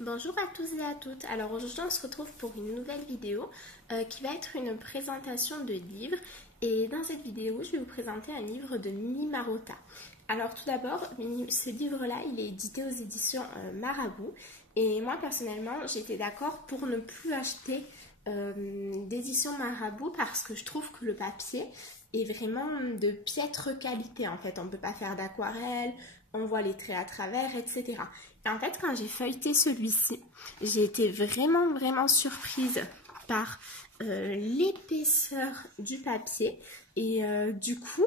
Bonjour à tous et à toutes. Alors aujourd'hui on se retrouve pour une nouvelle vidéo qui va être une présentation de livres, et dans cette vidéo je vais vous présenter un livre de Mini Marotta. Alors tout d'abord, ce livre-là il est édité aux éditions Marabout, et moi personnellement j'étais d'accord pour ne plus acheter d'édition Marabout parce que je trouve que le papier est vraiment de piètre qualité. En fait, on ne peut pas faire d'aquarelle, on voit les traits à travers, etc. Et en fait, quand j'ai feuilleté celui-ci, j'ai été vraiment surprise par l'épaisseur du papier. Et du coup,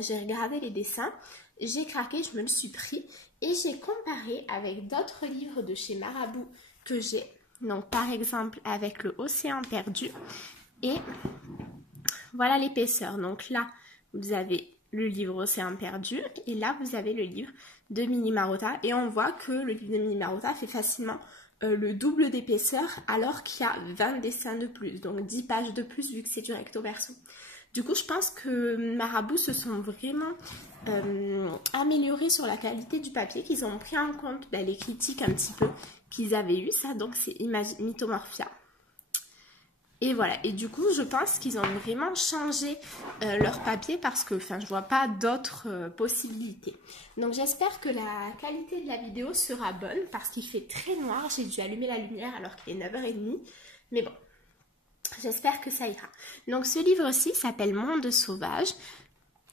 j'ai regardé les dessins, j'ai craqué, je me le suis pris et j'ai comparé avec d'autres livres de chez Marabout que j'ai. Donc par exemple avec le Océan perdu, et voilà l'épaisseur. Donc là vous avez le livre Océan perdu et là vous avez le livre de Mini Marotta, et on voit que le livre de Mini Marotta fait facilement le double d'épaisseur alors qu'il y a 20 dessins de plus, donc 10 pages de plus vu que c'est du recto verso. Du coup, je pense que Marabout se sont vraiment améliorés sur la qualité du papier, qu'ils ont pris en compte les critiques un petit peu qu'ils avaient eu, ça, donc c'est Mythomorphia. Et voilà, et du coup, je pense qu'ils ont vraiment changé leur papier parce que, je vois pas d'autres possibilités. Donc, j'espère que la qualité de la vidéo sera bonne parce qu'il fait très noir. J'ai dû allumer la lumière alors qu'il est 9h30. Mais bon, j'espère que ça ira. Donc, ce livre-ci s'appelle Monde sauvage.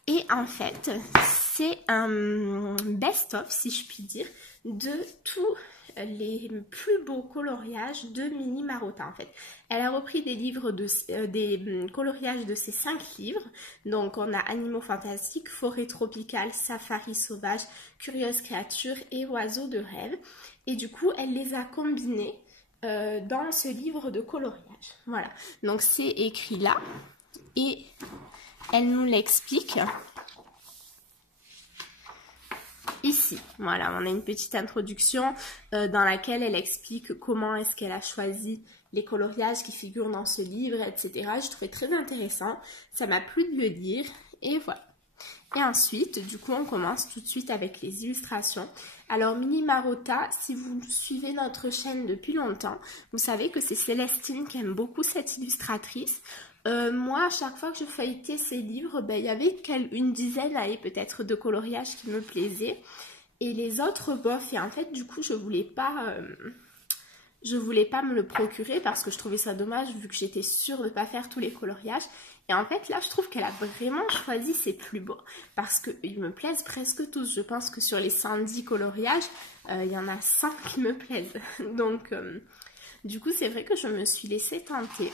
Et en fait, c'est un best-of, si je puis dire, de tous les plus beaux coloriages de Mini Marotta. En fait, elle a repris des livres des coloriages de ces 5 livres. Donc, on a Animaux fantastiques, Forêt tropicale, Safari sauvage, Curieuse créature et Oiseaux de rêve. Et du coup, elle les a combinés dans ce livre de coloriage. Voilà. Donc, c'est écrit là et elle nous l'explique ici. Voilà, on a une petite introduction dans laquelle elle explique comment est-ce qu'elle a choisi les coloriages qui figurent dans ce livre, etc. Je trouvais très intéressant, ça m'a plu de le lire, et voilà. Et ensuite, du coup, on commence tout de suite avec les illustrations. Alors, Mini Marotta, si vous suivez notre chaîne depuis longtemps, vous savez que c'est Célestine qui aime beaucoup cette illustratrice. Moi, à chaque fois que je feuilletais ces livres, il y avait une dizaine, peut-être, de coloriages qui me plaisaient. Et les autres, bof. Et en fait, du coup, je voulais pas me le procurer parce que je trouvais ça dommage vu que j'étais sûre de ne pas faire tous les coloriages. Et en fait, là, je trouve qu'elle a vraiment choisi ses plus beaux parce qu'ils me plaisent presque tous. Je pense que sur les 110 coloriages, il y en a 100 qui me plaisent. Donc, du coup, c'est vrai que je me suis laissée tenter.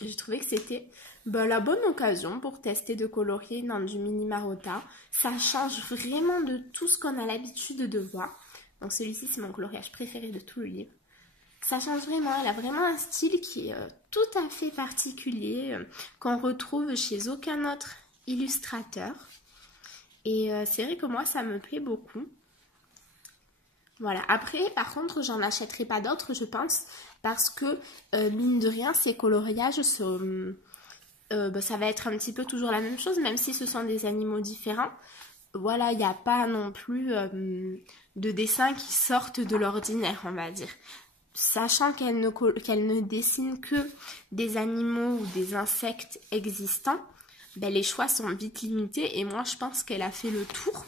J'ai trouvé que c'était la bonne occasion pour tester de colorier dans du Mini Marotta. Ça change vraiment de tout ce qu'on a l'habitude de voir. Donc celui-ci, c'est mon coloriage préféré de tout le livre. Ça change vraiment, elle a vraiment un style qui est tout à fait particulier, qu'on retrouve chez aucun autre illustrateur. Et c'est vrai que moi, ça me plaît beaucoup. Voilà, après, par contre, j'en achèterai pas d'autres, je pense, parce que, mine de rien, ces coloriages, ça va être un petit peu toujours la même chose, même si ce sont des animaux différents. Voilà, il n'y a pas non plus de dessins qui sortent de l'ordinaire, on va dire. Sachant qu'elle ne dessine que des animaux ou des insectes existants, les choix sont vite limités, et moi, je pense qu'elle a fait le tour.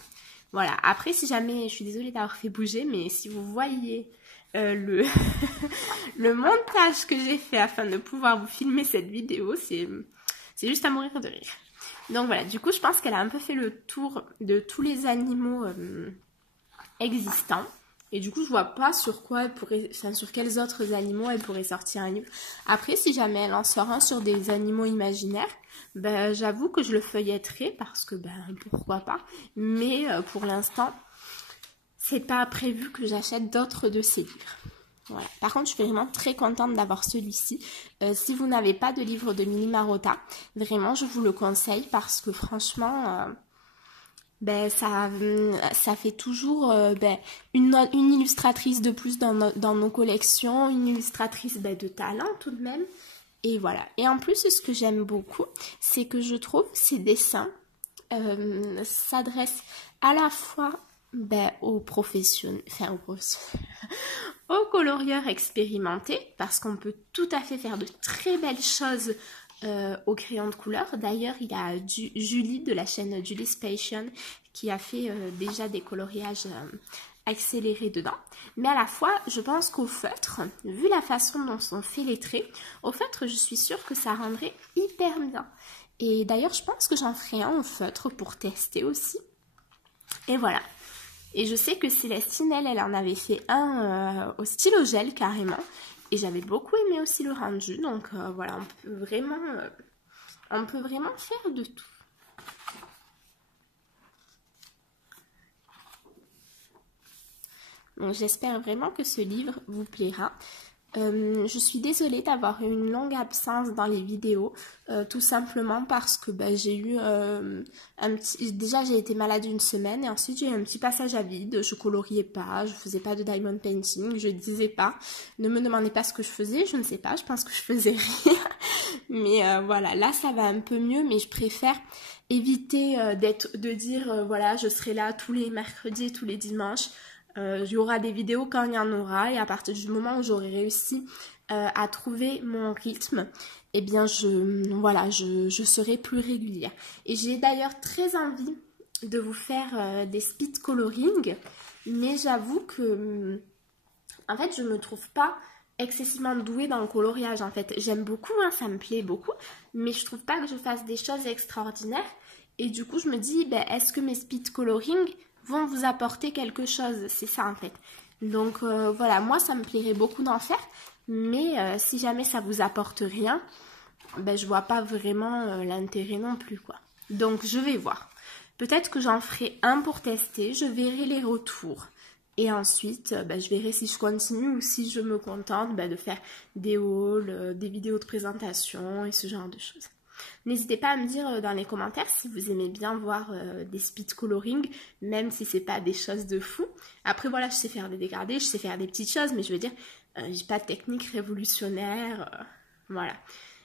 Voilà, après si jamais, je suis désolée d'avoir fait bouger, mais si vous voyez le montage que j'ai fait afin de pouvoir vous filmer cette vidéo, c'est juste à mourir de rire. Donc voilà, du coup je pense qu'elle a un peu fait le tour de tous les animaux existants. Et du coup je vois pas sur quoi elle pourrait, sur quels autres animaux elle pourrait sortir un livre. Après si jamais elle en sort un sur des animaux imaginaires, j'avoue que je le feuilletterai parce que pourquoi pas. Mais pour l'instant c'est pas prévu que j'achète d'autres de ces livres. Voilà. Par contre, je suis vraiment très contente d'avoir celui-ci. Si vous n'avez pas de livre de Mini Marotta, vraiment, je vous le conseille parce que franchement, ça fait toujours une illustratrice de plus dans nos collections, une illustratrice de talent tout de même. Et voilà. Et en plus, ce que j'aime beaucoup, c'est que je trouve ces dessins s'adressent à la fois aux professionnels, aux colorieurs expérimentés, parce qu'on peut tout à fait faire de très belles choses au crayon de couleur. D'ailleurs, il y a Julie de la chaîne Julie's Passion qui a fait déjà des coloriages accélérés dedans. Mais à la fois, je pense qu'au feutre, vu la façon dont sont faits les traits, au feutre, je suis sûre que ça rendrait hyper bien. Et d'ailleurs, je pense que j'en ferai un au feutre pour tester aussi. Et voilà. Et je sais que Célestine, elle en avait fait un au stylo gel carrément. Et j'avais beaucoup aimé aussi le rendu. Donc voilà, on peut vraiment faire de tout. Donc j'espère vraiment que ce livre vous plaira. Je suis désolée d'avoir eu une longue absence dans les vidéos, tout simplement parce que j'ai eu déjà j'ai été malade une semaine et ensuite j'ai eu un petit passage à vide, je coloriais pas, je faisais pas de diamond painting, je disais pas, ne me demandez pas ce que je faisais, je ne sais pas, je pense que je faisais rien, mais voilà, là ça va un peu mieux, mais je préfère éviter de dire voilà, je serai là tous les mercredis, tous les dimanches. Il y aura des vidéos quand il y en aura et à partir du moment où j'aurai réussi à trouver mon rythme, eh bien je serai plus régulière. Et j'ai d'ailleurs très envie de vous faire des speed coloring, mais j'avoue que en fait je me trouve pas excessivement douée dans le coloriage. En fait j'aime beaucoup, hein, ça me plaît beaucoup, mais je trouve pas que je fasse des choses extraordinaires et du coup je me dis est-ce que mes speed coloring vont vous apporter quelque chose, c'est ça en fait. Donc voilà, moi ça me plairait beaucoup d'en faire, mais si jamais ça vous apporte rien, je vois pas vraiment l'intérêt non plus quoi. Donc je vais voir. Peut-être que j'en ferai un pour tester, je verrai les retours. Et ensuite, je verrai si je continue ou si je me contente de faire des hauls, des vidéos de présentation et ce genre de choses. N'hésitez pas à me dire dans les commentaires si vous aimez bien voir des speed coloring, même si c'est pas des choses de fou. Après voilà, je sais faire des dégradés, je sais faire des petites choses, mais je veux dire, j'ai pas de technique révolutionnaire, voilà.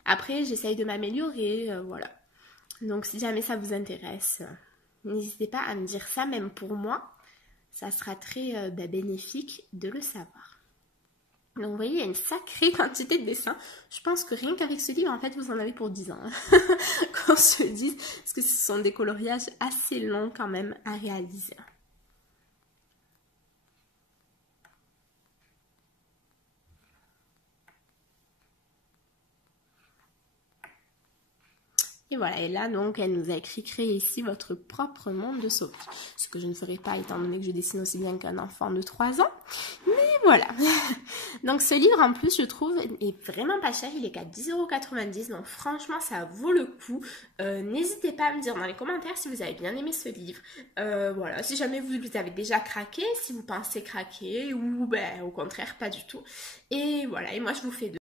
Après, j'essaye de m'améliorer, voilà. Donc si jamais ça vous intéresse, n'hésitez pas à me dire ça, même pour moi, ça sera très bénéfique de le savoir. Donc vous voyez, il y a une sacrée quantité de dessins. Je pense que rien qu'avec ce livre, en fait, vous en avez pour 10 ans. Qu'on se dise, parce que ce sont des coloriages assez longs quand même à réaliser. Et voilà, et là donc elle nous a écrit créer ici votre propre monde de sauvage. Ce que je ne ferai pas étant donné que je dessine aussi bien qu'un enfant de 3 ans. Mais voilà. Donc ce livre en plus je trouve est vraiment pas cher, il est qu'à 10,90 €. Donc franchement ça vaut le coup. N'hésitez pas à me dire dans les commentaires si vous avez bien aimé ce livre. Voilà, si jamais vous avez déjà craqué, si vous pensez craquer ou au contraire pas du tout. Et voilà, et moi je vous fais de